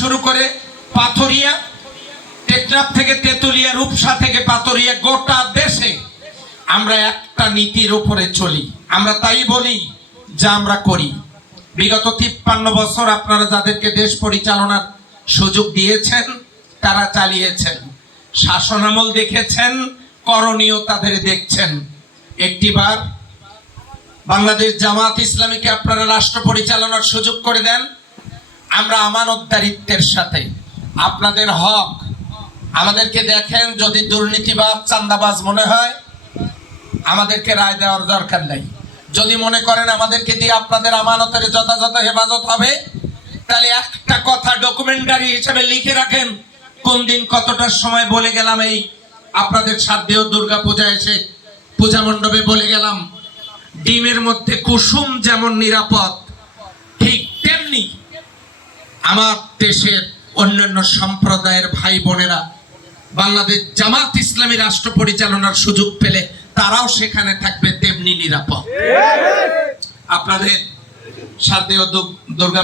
শুরু করে পাথরিয়া, টেকনাফ থেকে তেতুলিয়া, রূপসা থেকে পাথরিয়া, গোটা দেশে আমরা একটা নীতির উপরে চলি। আমরা তাই বলি যা আমরা করি। বিগত 53 বছর আপনারা যাদেরকে দেশ পরিচালনার সুযোগ দিয়েছেন তারা চালিয়েছেন, শাসনামল দেখেছেন, করণীয় তাদের দেখছেন। একটিবার বাংলাদেশ জামাত ইসলামীকে আপনারা রাষ্ট্র পরিচালনার সুযোগ করে দেন। আমরা আমানতদারিত্বের সাথে আপনাদের হক, আমাদেরকে দেখেন, যদি দুর্নীতিবাজ চাঁদাবাজ মনে হয় আমাদেরকে রায় দেওয়ার দরকার নাই। যদি মনে করেন আমাদেরকে দিয়ে আপনাদের আমানতের যথাযথ হেফাজত হবে, তাহলে একটা কথা ডকুমেন্টারি হিসেবে লিখে রাখেন, কোন দিন কতটার সময় বলে গেলাম। এই আপনাদের সাধ্যেও দুর্গা পূজা এসে পূজা মণ্ডপে বলে গেলাম, ডিমের মধ্যে কুসুম যেমন নিরাপদ, ঠিক তেমনি আমার দেশের অন্যান্য সম্প্রদায়ের ভাই বোনেরা বাংলাদেশ জামাত ইসলামী রাষ্ট্র পরিচালনার সুযোগ পেলে তারাও সেখানে থাকবে তেমনি নিরাপদ। আপনাদের সাথেও দুর্গা